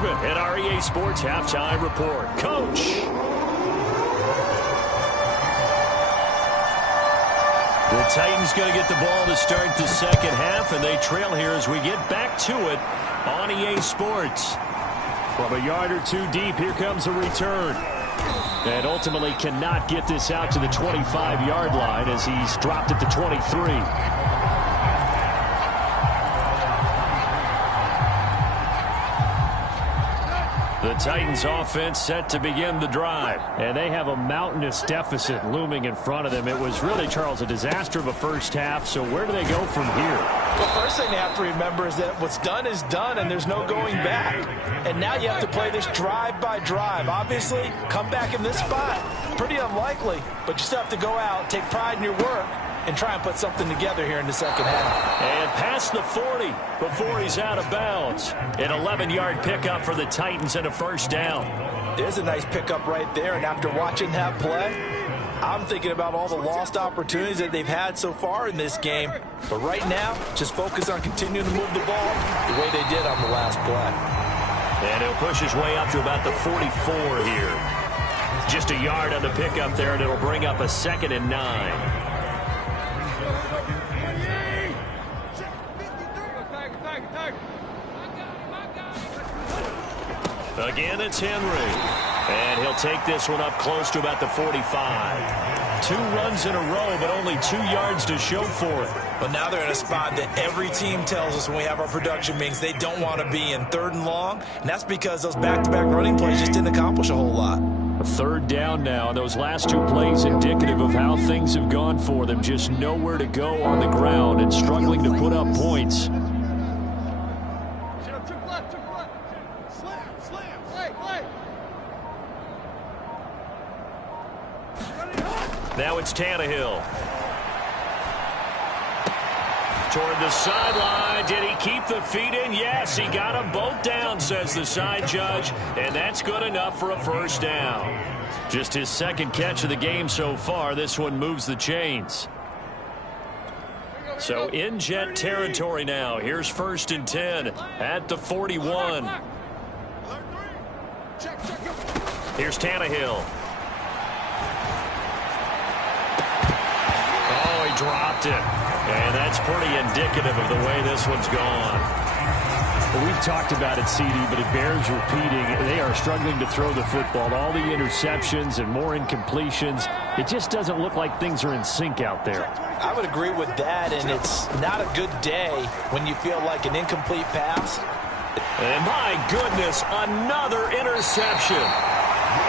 At our EA Sports Halftime Report. Coach. The Titans going to get the ball to start the second half, and they trail here as we get back to it on EA Sports. From a yard or two deep, here comes a return. And ultimately cannot get this out to the 25-yard line as he's dropped at the 23. The Titans offense set to begin the drive. And they have a mountainous deficit looming in front of them. It was really, Charles, a disaster of a first half. So where do they go from here? The first thing they have to remember is that what's done is done and there's no going back. And now you have to play this drive by drive. Obviously, come back in this spot. Pretty unlikely, but you still have to go out, take pride in your work, and try and put something together here in the second half. And past the 40 before he's out of bounds. An 11-yard pickup for the Titans and a first down. There's a nice pickup right there, and after watching that play, I'm thinking about all the lost opportunities that they've had so far in this game. But right now, just focus on continuing to move the ball the way they did on the last play. And he'll push his way up to about the 44 here. Just a yard on the pickup there, and it'll bring up a 2nd and 9. Again, it's Henry. And he'll take this one up close to about the 45. 2 runs in a row, but only 2 yards to show for it. But now they're in a spot that every team tells us when we have our production meetings they don't want to be in, 3rd and long. And that's because those back-to-back running plays just didn't accomplish a whole lot. A 3rd down now. Those last 2 plays indicative of how things have gone for them. Just nowhere to go on the ground and struggling to put up points. Now it's Tannehill. Toward the sideline. Did he keep the feet in? Yes, he got them both down, says the side judge. And that's good enough for a first down. Just his 2nd catch of the game so far. This one moves the chains. So in Jet territory now. Here's 1st and 10 at the 41. Here's Tannehill. Dropped it. And that's pretty indicative of the way this one's gone. Well, we've talked about it, CD, but it bears repeating. They are struggling to throw the football. All the interceptions and more incompletions. It just doesn't look like things are in sync out there. I would agree with that, and it's not a good day when you feel like an incomplete pass. And my goodness, another interception.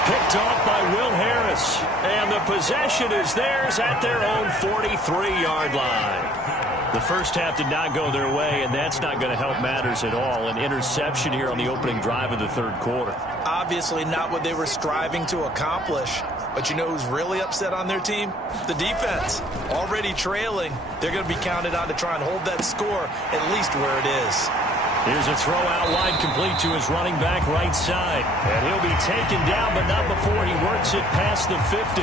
Picked off by Will Harris. And the possession is theirs at their own 43-yard line. The first half did not go their way, and that's not going to help matters at all. An interception here on the opening drive of the 3rd quarter. Obviously not what they were striving to accomplish. But you know who's really upset on their team? The defense. Already trailing. They're going to be counted on to try and hold that score at least where it is. Here's a throw out wide complete to his running back right side. And he'll be taken down, but not before he works it past the 50.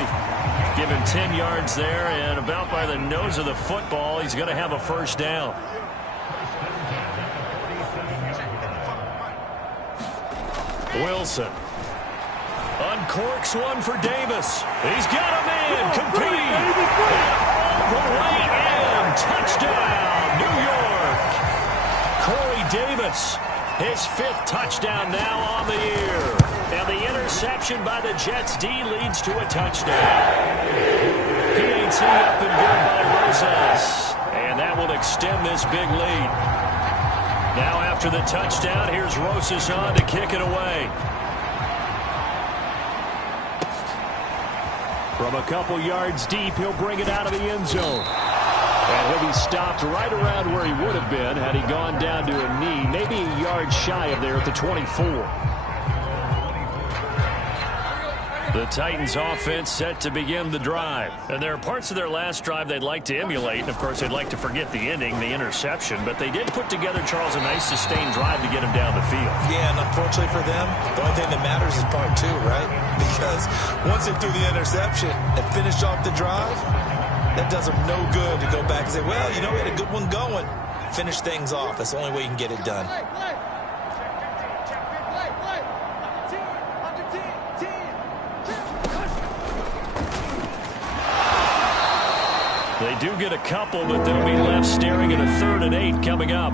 Give him 10 yards there, and about by the nose of the football, he's going to have a first down. Wilson. Uncorks one for Davis. He's got a man. Complete. And all the way in. Touchdown, New York. Corey Davis, his 5th touchdown now on the year. And the interception by the Jets D leads to a touchdown. PAT up and good by Rosas. And that will extend this big lead. Now after the touchdown, here's Rosas on to kick it away. From a couple yards deep, he'll bring it out of the end zone. And he'll be stopped right around where he would have been had he gone down to a knee, maybe a yard shy of there at the 24. The Titans offense set to begin the drive. And there are parts of their last drive they'd like to emulate. And, of course, they'd like to forget the ending, the interception. But they did put together, Charles, a nice sustained drive to get him down the field. Yeah, and unfortunately for them, the only thing that matters is part 2, right? Because once they threw the interception and finished off the drive, that does them no good to go back and say, well, you know, we had a good one going. Finish things off. That's the only way you can get it done. do get a couple, but they'll be left staring at a 3rd and 8 coming up.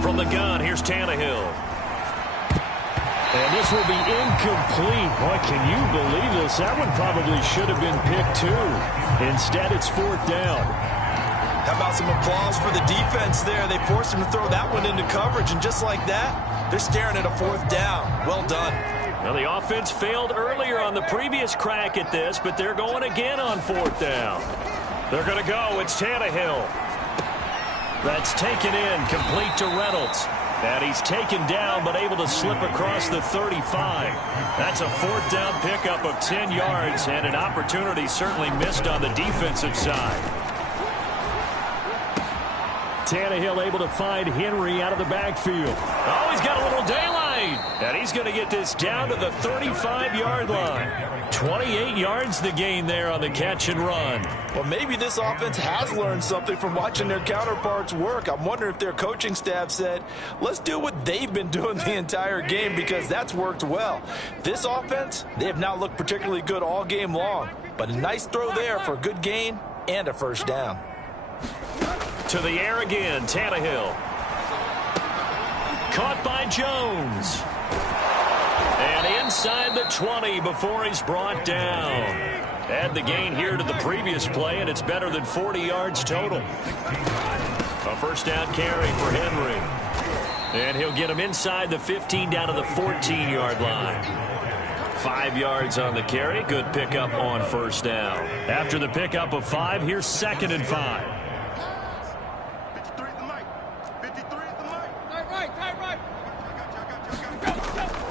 From the gun, here's Tannehill. And this will be incomplete. Boy, can you believe this? That one probably should have been picked too. Instead, it's 4th down. How about some applause for the defense there? They forced him to throw that one into coverage, and just like that, they're staring at a 4th down. Well done. Well, the offense failed earlier on the previous crack at this, but they're going again on 4th down. They're going to go. It's Tannehill. That's taken in, complete to Reynolds. And he's taken down, but able to slip across the 35. That's a 4th down pickup of 10 yards, and an opportunity certainly missed on the defensive side. Tannehill able to find Henry out of the backfield. Oh, he's got a little daylight. And he's going to get this down to the 35-yard line. 28 yards the gain there on the catch and run. Well, maybe this offense has learned something from watching their counterparts work. I'm wondering if their coaching staff said, let's do what they've been doing the entire game, because that's worked well. This offense, they have not looked particularly good all game long. But a nice throw there for a good gain and a 1st down. To the air again, Tannehill. Caught by Jones. And inside the 20 before he's brought down. Add the gain here to the previous play, and it's better than 40 yards total. A 1st down carry for Henry. And he'll get him inside the 15 down to the 14-yard line. 5 yards on the carry. Good pickup on 1st down. After the pickup of 5, here's 2nd and 5.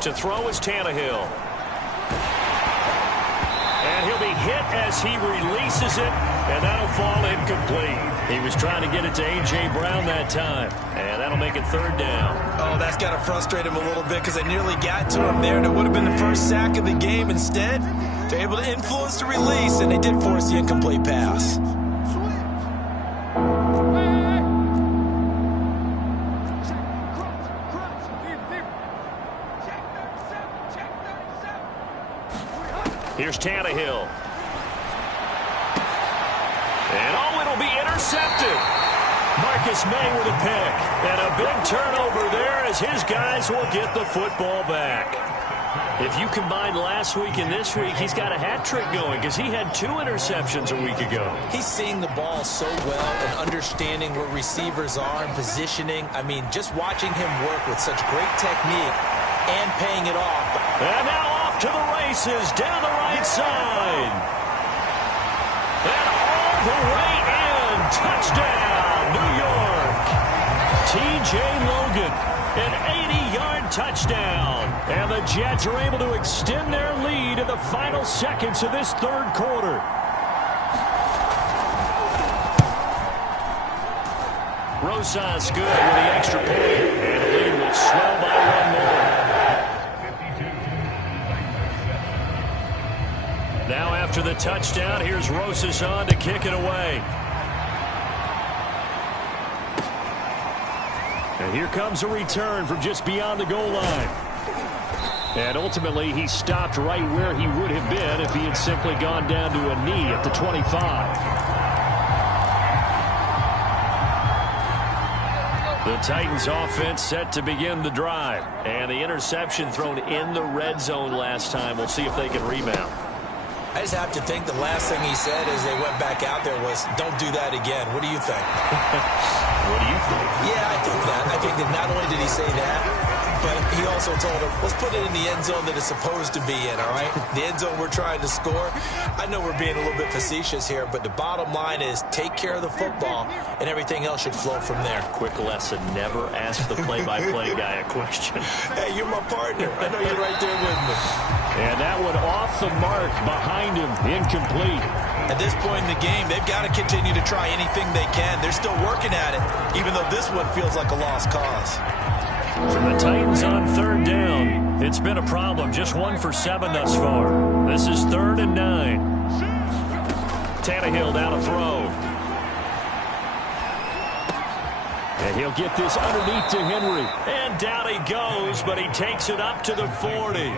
To throw is Tannehill. And he'll be hit as he releases it, and that'll fall incomplete. He was trying to get it to A.J. Brown that time, and that'll make it 3rd down. Oh, that's got to frustrate him a little bit, because they nearly got to him there, and it would have been the first sack of the game. Instead, they're able to influence the release, and they did force the incomplete pass. Here's Tannehill. And oh, it'll be intercepted. Marcus May with a pick. And a big turnover there as his guys will get the football back. If you combine last week and this week, he's got a hat trick going, because he had 2 interceptions a week ago. He's seeing the ball so well and understanding where receivers are and positioning. I mean, just watching him work with such great technique and paying it off. And now off to the races down the right side. And all the way in. Touchdown, New York. T.J. Logan, an 80-yard touchdown. And the Jets are able to extend their lead in the final seconds of this 3rd quarter. Rosas good with the extra point. And the lead will swell by 1 more. Now after the touchdown, here's Rosas on to kick it away. And here comes a return from just beyond the goal line. And ultimately, he stopped right where he would have been if he had simply gone down to a knee at the 25. The Titans offense set to begin the drive. And the interception thrown in the red zone last time. We'll see if they can rebound. I just have to think the last thing he said as they went back out there was, don't do that again. What do you think? What do you think? Yeah, I think that. I think that not only did he say that, but he also told him, let's put it in the end zone that it's supposed to be in, all right? The end zone we're trying to score. I know we're being a little bit facetious here, but the bottom line is take care of the football, and everything else should flow from there. Quick lesson, never ask the play-by-play guy a question. Hey, you're my partner. I know you're right there with me. And that one off the mark behind him, incomplete. At this point in the game, they've got to continue to try anything they can. They're still working at it, even though this one feels like a lost cause. From the Titans on 3rd down, it's been a problem. Just 1 for 7 thus far. This is 3rd and 9. Tannehill down a throw. And he'll get this underneath to Henry. And down he goes, but he takes it up to the 40.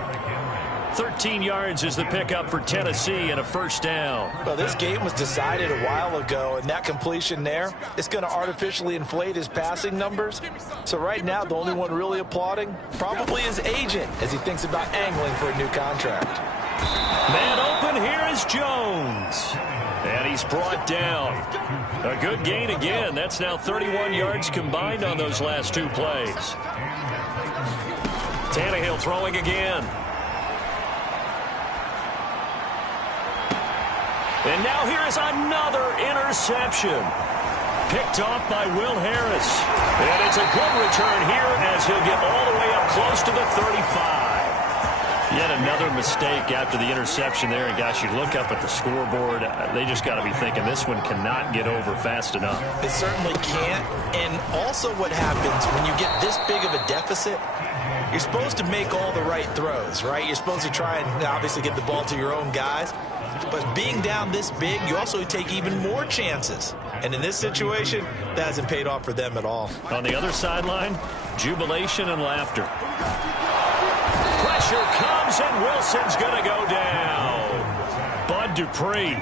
13 yards is the pickup for Tennessee and a first down. Well, this game was decided a while ago, and that completion there is going to artificially inflate his passing numbers. So right now, the only one really applauding probably his agent as he thinks about angling for a new contract. Man open, here is Jones. And he's brought down. A good gain again. That's now 31 yards combined on those last two plays. Tannehill throwing again. And now here is another interception. Picked off by Will Harris. And it's a good return here as he'll get all the way up close to the 35. Yet another mistake after the interception there. And, gosh, you look up at the scoreboard. They just got to be thinking this one cannot get over fast enough. It certainly can't. And also what happens when you get this big of a deficit, you're supposed to make all the right throws, right? You're supposed to try and obviously get the ball to your own guys. But being down this big, you also take even more chances. And in this situation, that hasn't paid off for them at all. On the other sideline, jubilation and laughter. Pressure comes, and Wilson's going to go down. Bud Dupree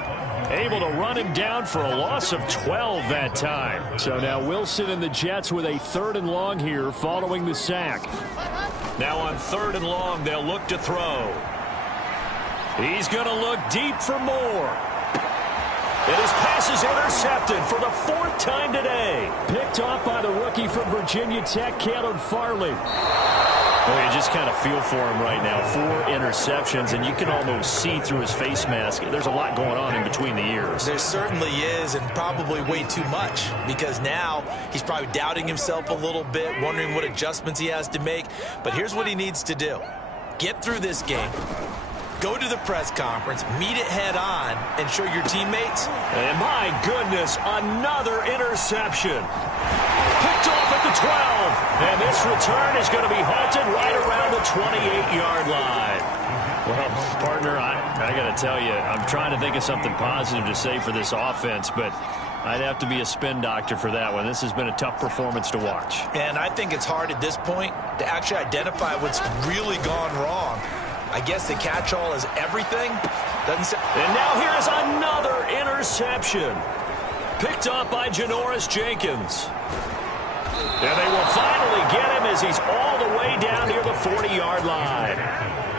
able to run him down for a loss of 12 that time. So now Wilson and the Jets with a 3rd and long here following the sack. Now on 3rd and long, they'll look to throw. He's going to look deep for more. And his pass is intercepted for the 4th time today. Picked off by the rookie from Virginia Tech, Caleb Farley. Well, you just kind of feel for him right now. 4 interceptions, and you can almost see through his face mask. There's a lot going on in between the ears. There certainly is, and probably way too much, because now he's probably doubting himself a little bit, wondering what adjustments he has to make. But here's what he needs to do. Get through this game. Go to the press conference, meet it head on, and show your teammates. And my goodness, another interception. Picked off at the 12. And this return is going to be halted right around the 28-yard line. Well, partner, I got to tell you, I'm trying to think of something positive to say for this offense, but I'd have to be a spin doctor for that one. This has been a tough performance to watch. And I think it's hard at this point to actually identify what's really gone wrong. I guess the catch-all is everything. And now here is another interception. Picked up by Janoris Jenkins. And they will finally get him as he's all the way down near the 40-yard line.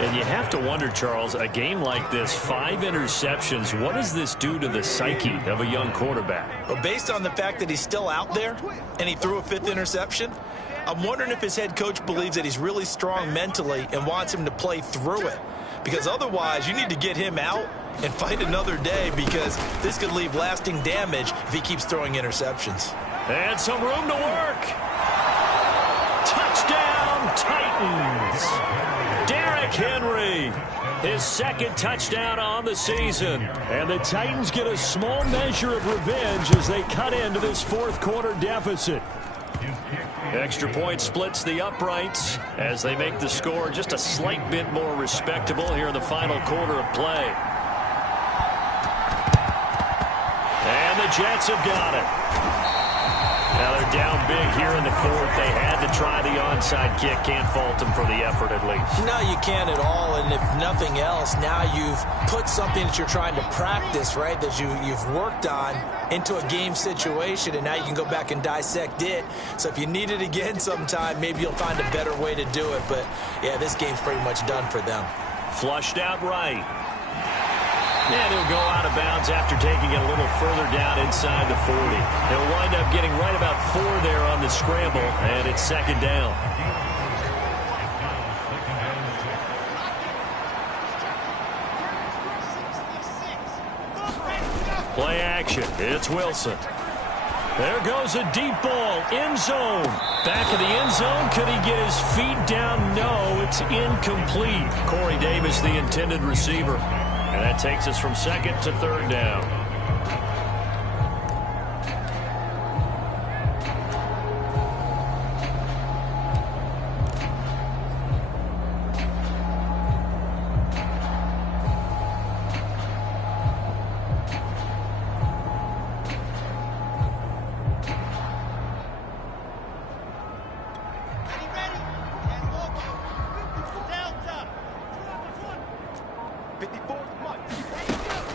And you have to wonder, Charles, a game like this, 5 interceptions, what does this do to the psyche of a young quarterback? Well, based on the fact that he's still out there and he threw a 5th interception, I'm wondering if his head coach believes that he's really strong mentally and wants him to play through it. Because otherwise, you need to get him out and fight another day, because this could leave lasting damage if he keeps throwing interceptions. And some room to work. Touchdown, Titans. Derrick Henry, his 2nd touchdown on the season. And the Titans get a small measure of revenge as they cut into this 4th quarter deficit. Extra point splits the uprights as they make the score just a slight bit more respectable here in the final quarter of play. And the Jets have got it. Now they're down big here in the 4th. They had to try the onside kick. Can't fault them for the effort at least. No, you can't at all. And if nothing else, now you've put something that you're trying to practice, right, that you've worked on into a game situation, and now you can go back and dissect it. So if you need it again sometime, maybe you'll find a better way to do it. But, yeah, this game's pretty much done for them. Flushed out right. And he'll go out of bounds after taking it a little further down inside the 40. He'll wind up getting right about 4 there on the scramble, and it's 2nd down. Play action. It's Wilson. There goes a deep ball. End zone. Back of the end zone. Could he get his feet down? No, it's incomplete. Corey Davis, the intended receiver. And that takes us from 2nd to 3rd down.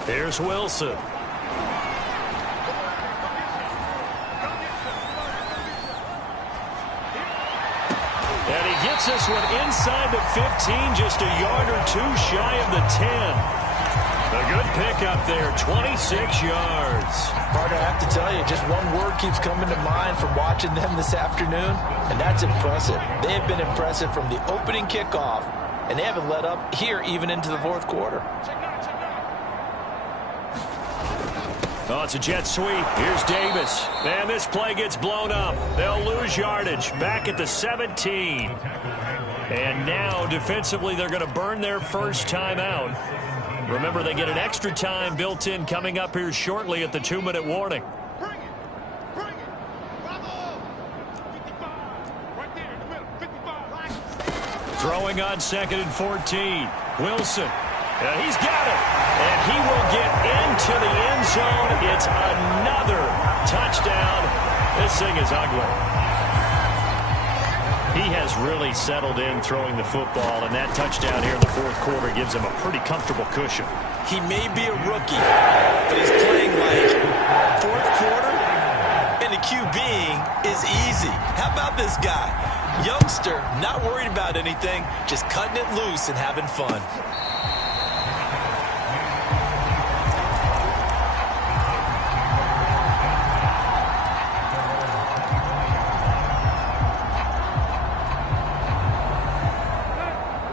Here's Wilson. And he gets this one inside the 15, just a yard or two shy of the 10. A good pickup there, 26 yards. Carter, I have to tell you, just one word keeps coming to mind from watching them this afternoon, and that's impressive. They have been impressive from the opening kickoff, and they haven't let up here even into the fourth quarter. Oh, it's a jet sweep. Here's Davis. And this play gets blown up. They'll lose yardage back at the 17. And now, defensively, they're going to burn their first timeout. Remember, they get an extra time built in coming up here shortly at the 2-minute warning. Bring it. Bravo. 55. Right there in the middle. 55. Throwing on 2nd and 14. Wilson. He's got it. And he will get into the end zone. It's another touchdown. This thing is ugly. He has really settled in throwing the football, and that touchdown here in the fourth quarter gives him a pretty comfortable cushion. He may be a rookie, but he's playing like fourth quarter, and the QBing is easy. How about this guy? Youngster, not worried about anything, just cutting it loose and having fun.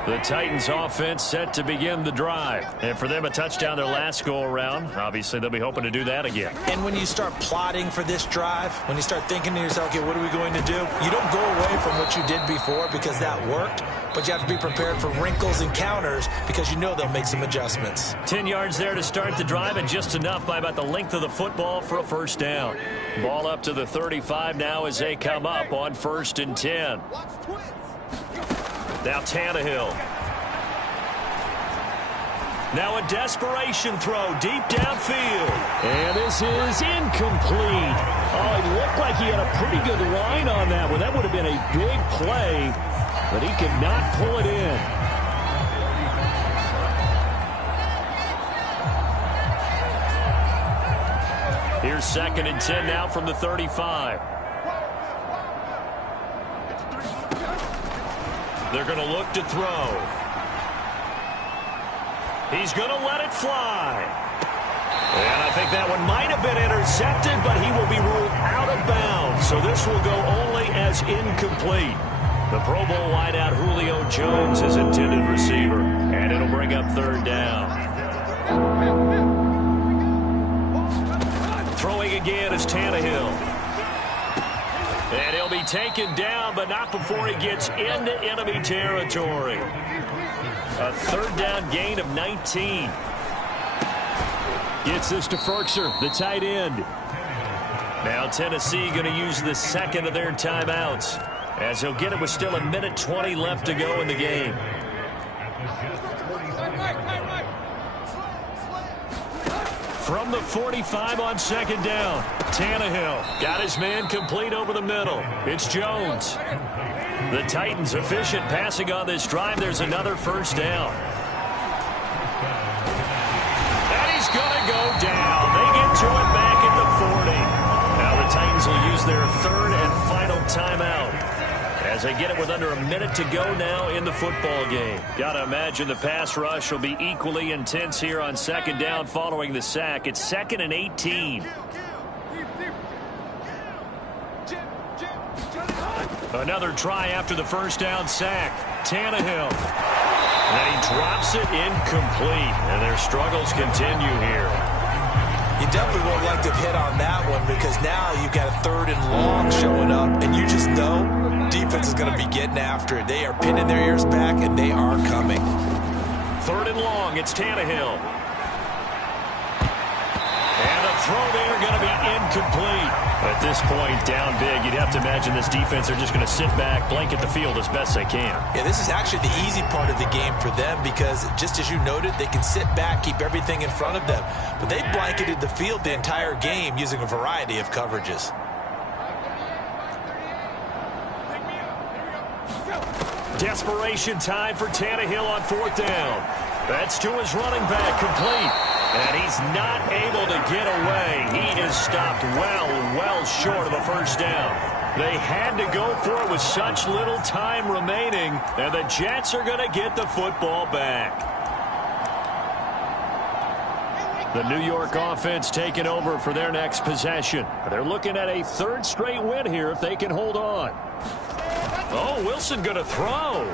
The Titans offense set to begin the drive. And for them, a touchdown their last go-around. Obviously, they'll be hoping to do that again. And when you start plotting for this drive, when you start thinking to yourself, okay, what are we going to do? You don't go away from what you did before because that worked, but you have to be prepared for wrinkles and counters because you know they'll make some adjustments. 10 yards there to start the drive, and just enough by about the length of the football for a first down. Ball up to the 35 now as they come up on 1st and 10. Now Tannehill. Now a desperation throw deep downfield. And this is incomplete. Oh, it looked like he had a pretty good line on that one. That would have been a big play, but he could not pull it in. Here's 2nd and 10 now from the 35. They're going to look to throw. He's going to let it fly. And I think that one might have been intercepted, but he will be ruled out of bounds. So this will go only as incomplete. The Pro Bowl wideout Julio Jones is intended receiver, and it'll bring up 3rd down. Throwing again is Tannehill. And he'll be taken down, but not before he gets into enemy territory. A 3rd down gain of 19. Gets this to Ferkser, the tight end. Now Tennessee going to use the 2nd of their timeouts, as he'll get it with still 1:20 left to go in the game. From the 45 on 2nd down, Tannehill got his man complete over the middle. It's Jones. The Titans efficient passing on this drive. There's another first down. And he's going to go down. They get to it back at the 40. Now the Titans will use their 3rd and final timeout, as they get it with under 1 minute to go now in the football game. Got to imagine the pass rush will be equally intense here on 2nd down following the sack. It's 2nd and 18. Another try after the first down sack. Tannehill. And he drops it incomplete. And their struggles continue here. You definitely would have liked to have hit on that one, because now you've got a 3rd and long showing up, and you just know defense is going to be getting after it. They are pinning their ears back, and they are coming. 3rd and long, it's Tannehill. And the throw there going to be incomplete. At this point, down big, you'd have to imagine this defense are just going to sit back, blanket the field as best they can. Yeah, this is actually the easy part of the game for them, because just as you noted, they can sit back, keep everything in front of them. But they blanketed the field the entire game using a variety of coverages. Desperation time for Tannehill on 4th down. That's to his running back, complete. And he's not able to get away. He is stopped well short of a first down. They had to go for it with such little time remaining, and the Jets are going to get the football back. The New York offense taking over for their next possession. They're looking at a third straight win here if they can hold on. Oh, Wilson going to throw.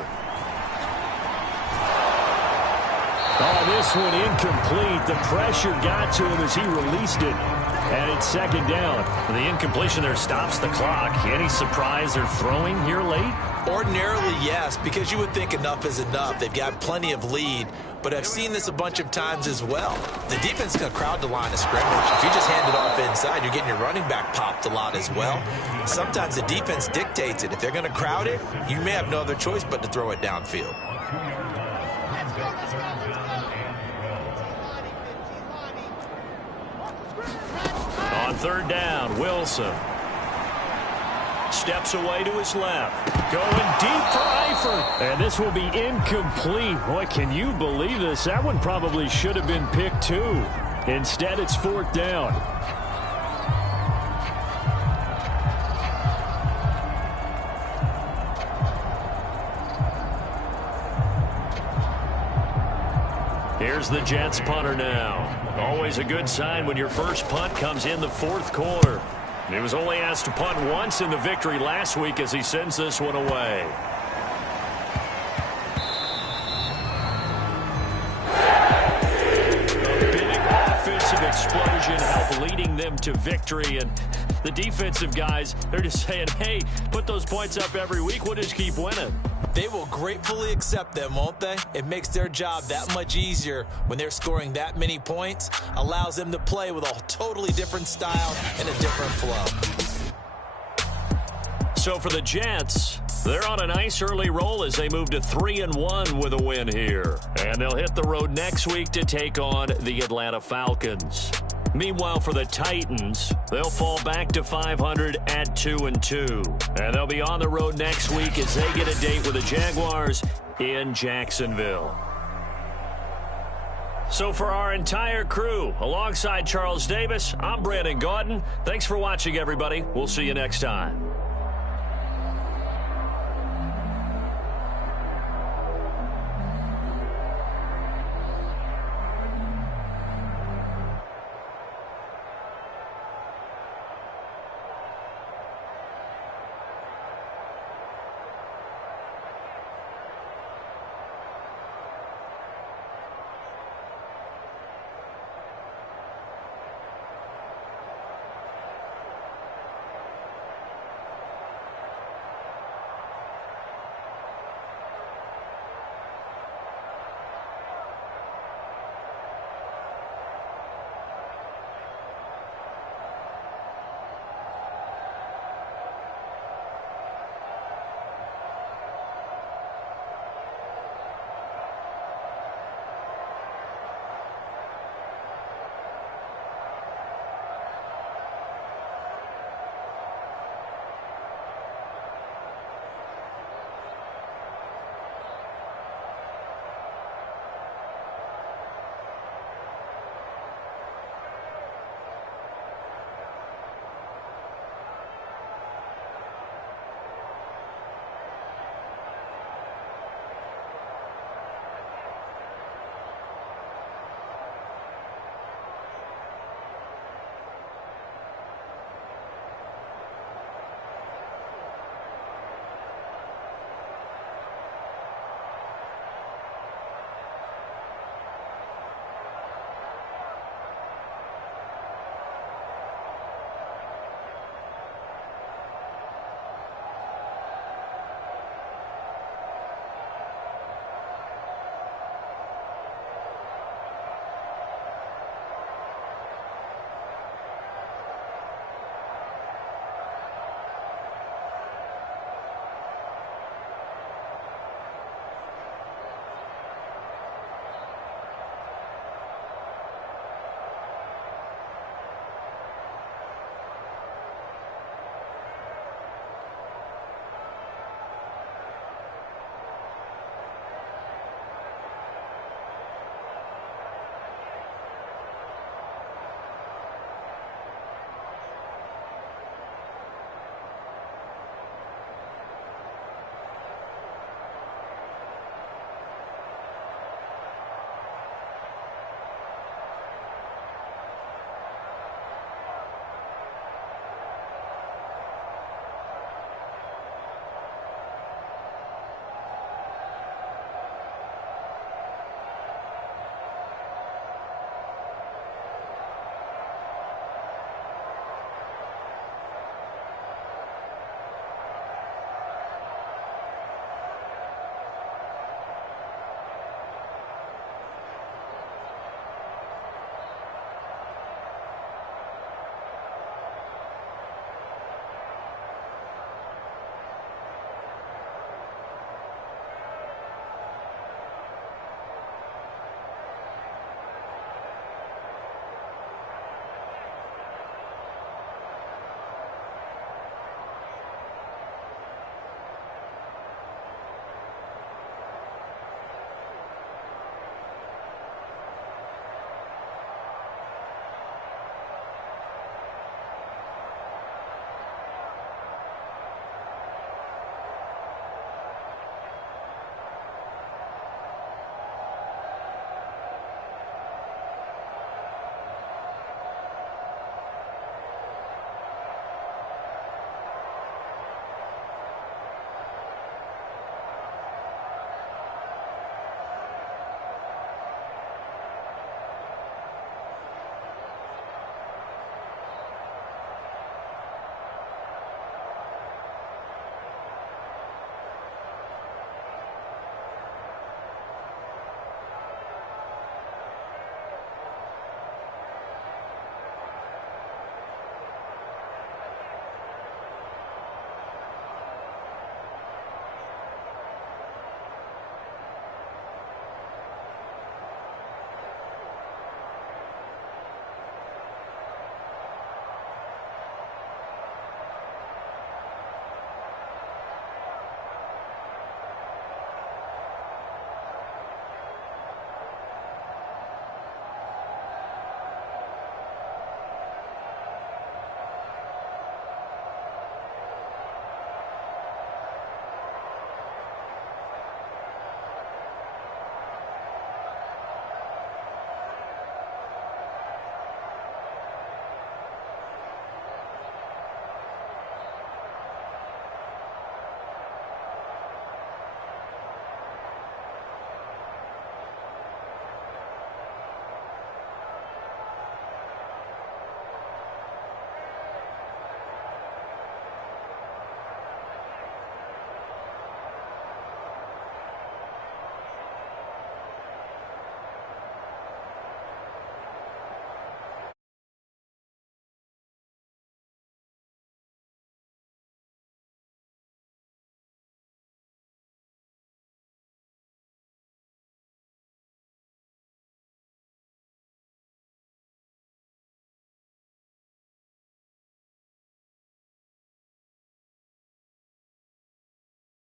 Oh, this one incomplete. The pressure got to him as he released it. And it's second down. The incompletion there stops the clock. Any surprise they're throwing here late? Ordinarily, yes, because you would think enough is enough. They've got plenty of lead, but I've seen this a bunch of times as well. The defense is going to crowd the line of scrimmage. If you just hand it off inside, you're getting your running back popped a lot as well. Sometimes the defense dictates it. If they're going to crowd it, you may have no other choice but to throw it downfield. On third down, Wilson steps away to his left. Going deep for Eifert. And this will be incomplete. Boy, can you believe this? That one probably should have been picked too. Instead, it's fourth down. Here's the Jets punter now. Always a good sign when your first punt comes in the fourth quarter. He was only asked to punt once in the victory last week as he sends this one away. A big offensive explosion helped leading them to victory, and the defensive guys, they're just saying, hey, put those points up every week. We'll just keep winning. They will gratefully accept them, won't they? It makes their job that much easier when they're scoring that many points. Allows them to play with a totally different style and a different flow. So for the Jets, they're on a nice early roll as they move to 3-1 with a win here. And they'll hit the road next week to take on the Atlanta Falcons. Meanwhile, for the Titans, they'll fall back to 500 at 2-2. And they'll be on the road next week as they get a date with the Jaguars in Jacksonville. So for our entire crew, alongside Charles Davis, I'm Brandon Gaudin. Thanks for watching, everybody. We'll see you next time.